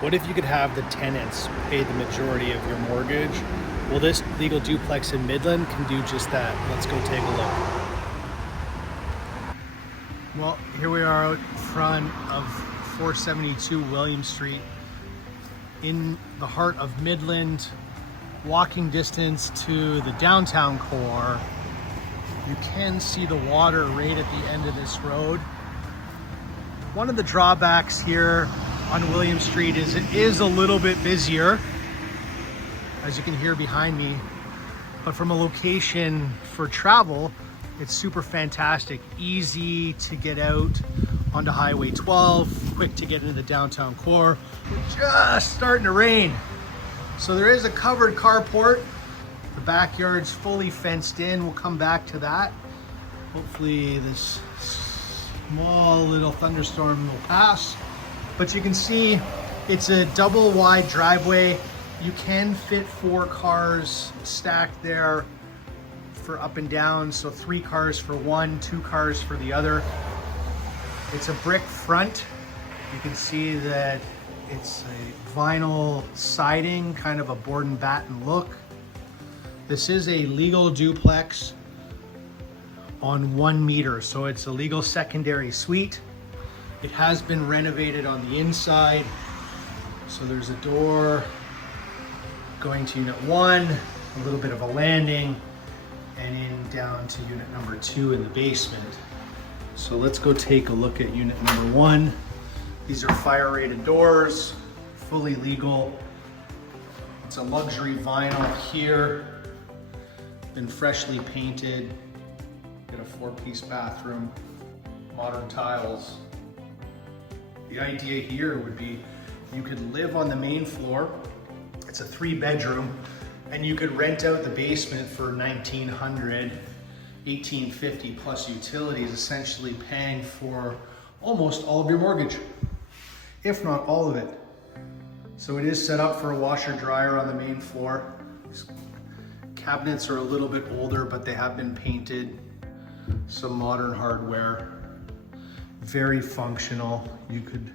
What if you could have the tenants pay the majority of your mortgage? Well, this legal duplex in Midland can do just that. Let's go take a look. Well, here we are out front of 472 William Street in the heart of Midland, walking distance to the downtown core. You can see the water right at the end of this road. One of the drawbacks here on William Street is it is a little bit busier, as you can hear behind me, but from a location for travel, it's super fantastic. Easy to get out onto Highway 12, quick to get into the downtown core. It's just starting to rain. So there is a covered carport. The backyard's fully fenced in. We'll come back to that. Hopefully this small little thunderstorm will pass. But you can see it's a double wide driveway. You can fit 4 cars stacked there for up and down. So 3 cars for one, 2 cars for the other. It's a brick front. You can see that it's a vinyl siding, kind of a board and batten look. This is a legal duplex on 1 meter. So it's a legal secondary suite. It has been renovated on the inside. So there's a door going to unit 1, a little bit of a landing, and in down to unit number 2 in the basement. So let's go take a look at unit number 1. These are fire rated doors, fully legal. It's a luxury vinyl here, been freshly painted. Got a 4-piece bathroom, modern tiles. The idea here would be you could live on the main floor. It's a 3-bedroom, and you could rent out the basement for $1,900, $1,850 plus utilities, essentially paying for almost all of your mortgage, if not all of it. So it is set up for a washer dryer on the main floor. These cabinets are a little bit older, but they have been painted. Some modern hardware. Very functional. You could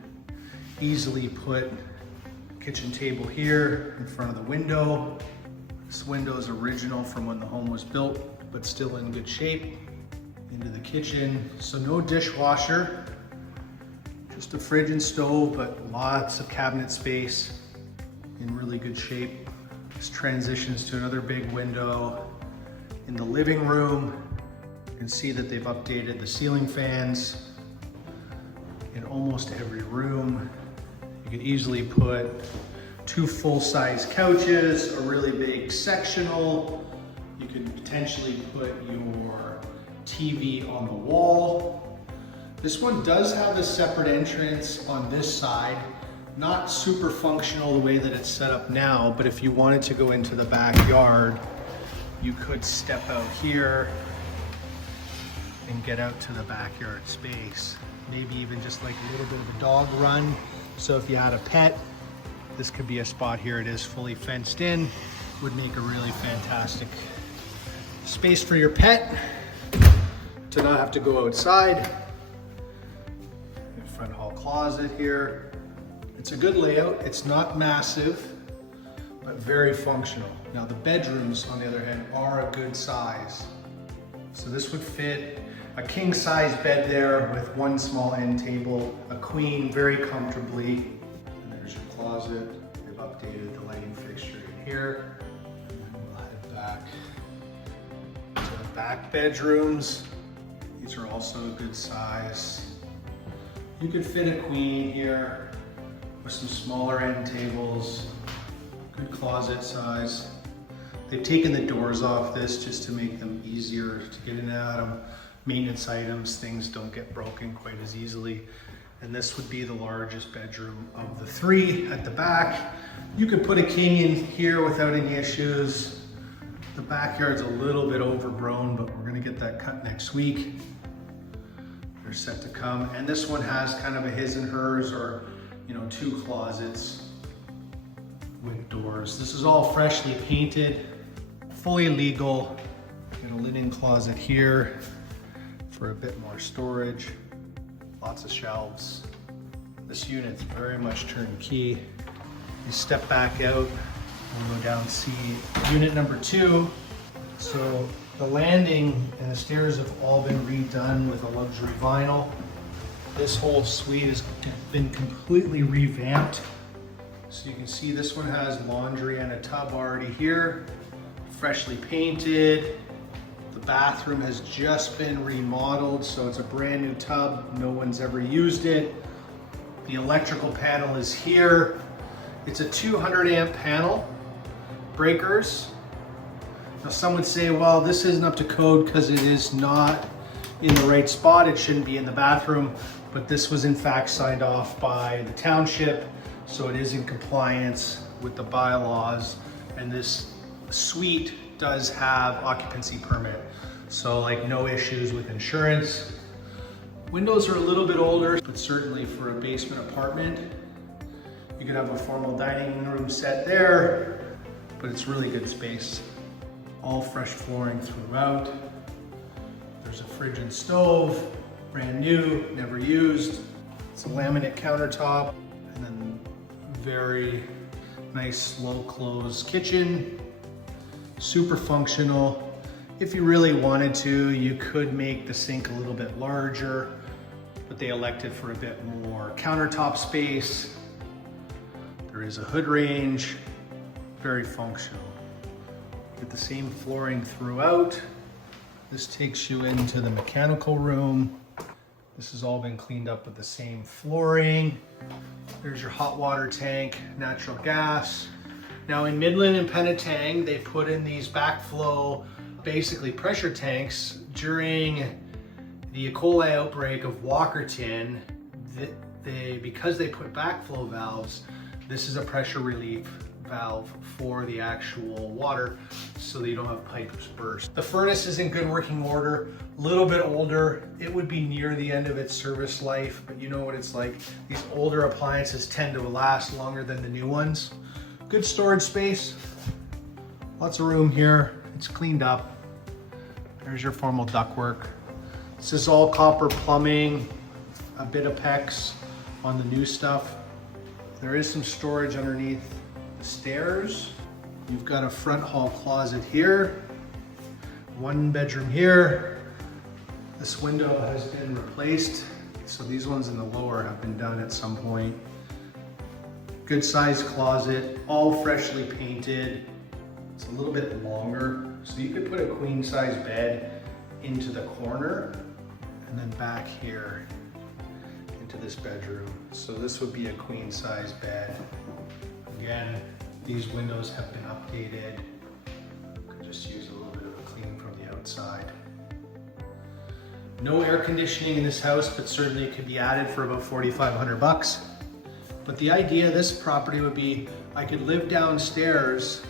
easily put a kitchen table here in front of the window. This window is original from when the home was built, but still in good shape. Into the kitchen. So no dishwasher, just a fridge and stove, but lots of cabinet space in really good shape. This transitions to another big window in the living room. You can see that they've updated the ceiling fans in almost every room. You could easily put 2 full-size couches, a really big sectional. You could potentially put your TV on the wall. This one does have a separate entrance on this side. Not super functional the way that it's set up now, but if you wanted to go into the backyard, you could step out here and get out to the backyard space. Maybe even just like a little bit of a dog run. So if you had a pet, this could be a spot here. It is fully fenced in. Would make a really fantastic space for your pet to not have to go outside. Front hall closet here. It's a good layout. It's not massive, but very functional. Now the bedrooms, on the other hand, are a good size. So this would fit a king size bed there with 1 small end table, a queen very comfortably. And there's your closet. They've updated the lighting fixture in here. And then we'll head back to the back bedrooms. These are also a good size. You could fit a queen here with some smaller end tables, good closet size. They've taken the doors off this just to make them easier to get in and out of. Maintenance items, things don't get broken quite as easily. And this would be the largest bedroom of the 3 at the back. You could put a king in here without any issues. The backyard's a little bit overgrown, but we're gonna get that cut next week. They're set to come. And this one has kind of a his and hers, or 2 closets with doors. This is all freshly painted, fully legal. Got a linen closet here for a bit more storage. Lots of shelves. This unit's very much turnkey. You step back out, we'll go down, see unit number 2. So the landing and the stairs have all been redone with a luxury vinyl. This whole suite has been completely revamped. So you can see this one has laundry and a tub already here, freshly painted. The bathroom has just been remodeled, so it's a brand new tub. No one's ever used it. The electrical panel is here. It's a 200 amp panel, breakers. Now some would say, well, this isn't up to code because it is not in the right spot. It shouldn't be in the bathroom, but this was in fact signed off by the township. So it is in compliance with the bylaws, and this suite does have occupancy permit. So like no issues with insurance. Windows are a little bit older, but certainly for a basement apartment, you could have a formal dining room set there, but it's really good space. All fresh flooring throughout. There's a fridge and stove, brand new, never used. It's a laminate countertop, and then very nice slow close kitchen. Super functional. If you really wanted to, you could make the sink a little bit larger, but they elected for a bit more countertop space. There is a hood range, very functional. With the same flooring throughout. This takes you into the mechanical room. This has all been cleaned up with the same flooring. There's your hot water tank, natural gas. Now in Midland and Penetang, they put in these backflow, basically pressure tanks. During the E. coli outbreak of Walkerton, because they put backflow valves, this is a pressure relief valve for the actual water so that you don't have pipes burst. The furnace is in good working order, a little bit older. It would be near the end of its service life, but you know what it's like. These older appliances tend to last longer than the new ones. Good storage space, lots of room here. It's cleaned up. There's your formal ductwork. This is all copper plumbing, a bit of PEX on the new stuff. There is some storage underneath the stairs. You've got a front hall closet here, 1 bedroom here. This window has been replaced, so these ones in the lower have been done at some point. Good sized closet, all freshly painted. It's a little bit longer, so you could put a queen size bed into the corner and then back here into this bedroom. So this would be a queen size bed. Again, these windows have been updated. Could just use a little bit of a clean from the outside. No air conditioning in this house, but certainly it could be added for about 4,500 bucks. But the idea of this property would be, I could live downstairs,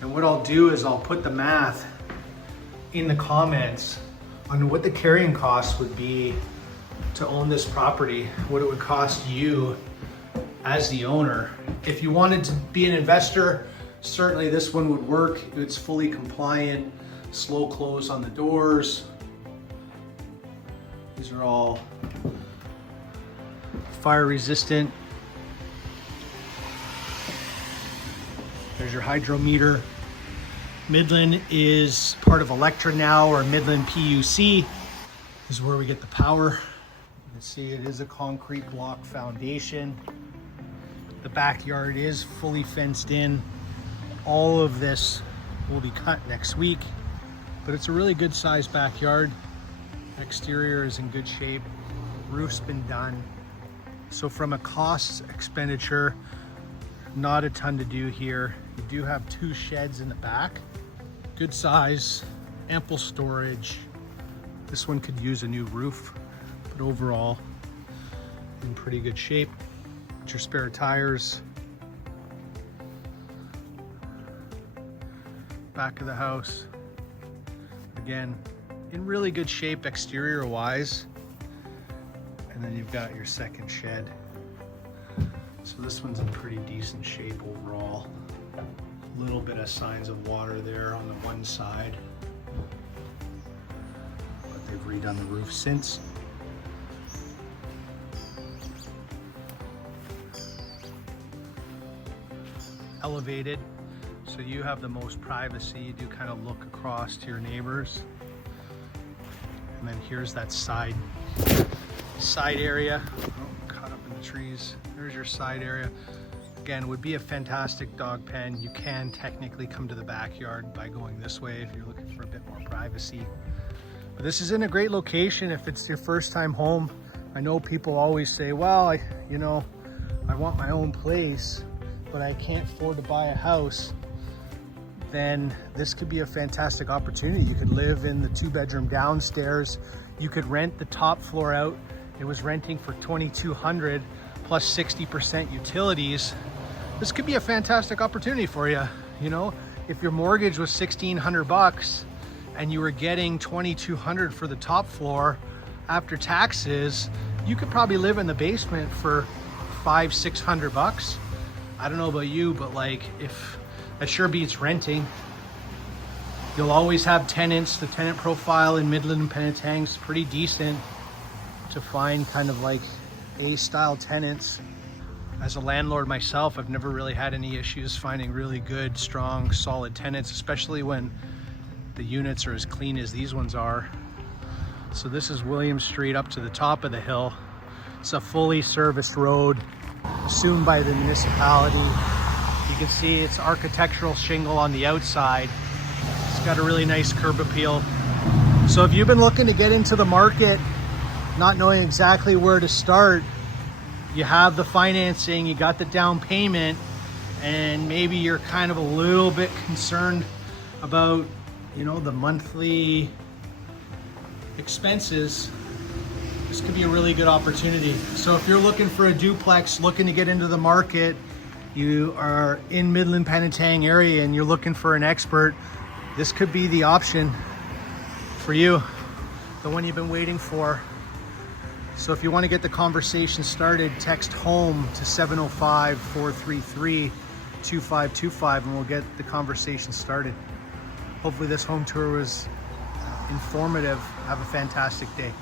and what I'll do is I'll put the math in the comments on what the carrying cost would be to own this property, what it would cost you as the owner. If you wanted to be an investor, certainly this one would work. It's fully compliant, slow close on the doors. These are all fire resistant. There's your hydrometer. Midland is part of Electra now, or Midland PUC. This is where we get the power. You can see it is a concrete block foundation. The backyard is fully fenced in. All of this will be cut next week, but it's a really good sized backyard. Exterior is in good shape. Roof's been done. So from a cost expenditure, not a ton to do here. You do have 2 sheds in the back. Good size, ample storage. This one could use a new roof, but overall in pretty good shape. Get your spare tires. Back of the house. Again, in really good shape exterior wise. And then you've got your second shed. So this one's in pretty decent shape overall. A little bit of signs of water there on the one side, but they've redone the roof since. elevated, so you have the most privacy. You do kind of look across to your neighbors. And then here's that side area. Oh, caught up in the trees. There's your side area. Again, would be a fantastic dog pen. You can technically come to the backyard by going this way if you're looking for a bit more privacy. But this is in a great location if it's your first time home. I know people always say, well, I want my own place, but I can't afford to buy a house. Then this could be a fantastic opportunity. You could live in the 2-bedroom downstairs. You could rent the top floor out. It was renting for $2,200 plus 60% utilities. This could be a fantastic opportunity for you. You know, if your mortgage was $1,600 and you were getting $2,200 for the top floor after taxes, you could probably live in the basement for $500-600. I don't know about you, but like, if that sure beats renting. You'll always have tenants. The tenant profile in Midland and Penetang is pretty decent to find kind of like A-style tenants. As a landlord myself, I've never really had any issues finding really good, strong, solid tenants, especially when the units are as clean as these ones are. So this is William Street up to the top of the hill. It's a fully serviced road assumed by the municipality. You can see it's architectural shingle on the outside. It's got a really nice curb appeal. So if you've been looking to get into the market, not knowing exactly where to start, you have the financing, you got the down payment, and maybe you're kind of a little bit concerned about, you know, the monthly expenses, this could be a really good opportunity. So if you're looking for a duplex, looking to get into the market, you are in Midland, Penetang area, and you're looking for an expert, this could be the option for you, the one you've been waiting for. So if you want to get the conversation started, text HOME to 705-433-2525 and we'll get the conversation started. Hopefully this home tour was informative. Have a fantastic day.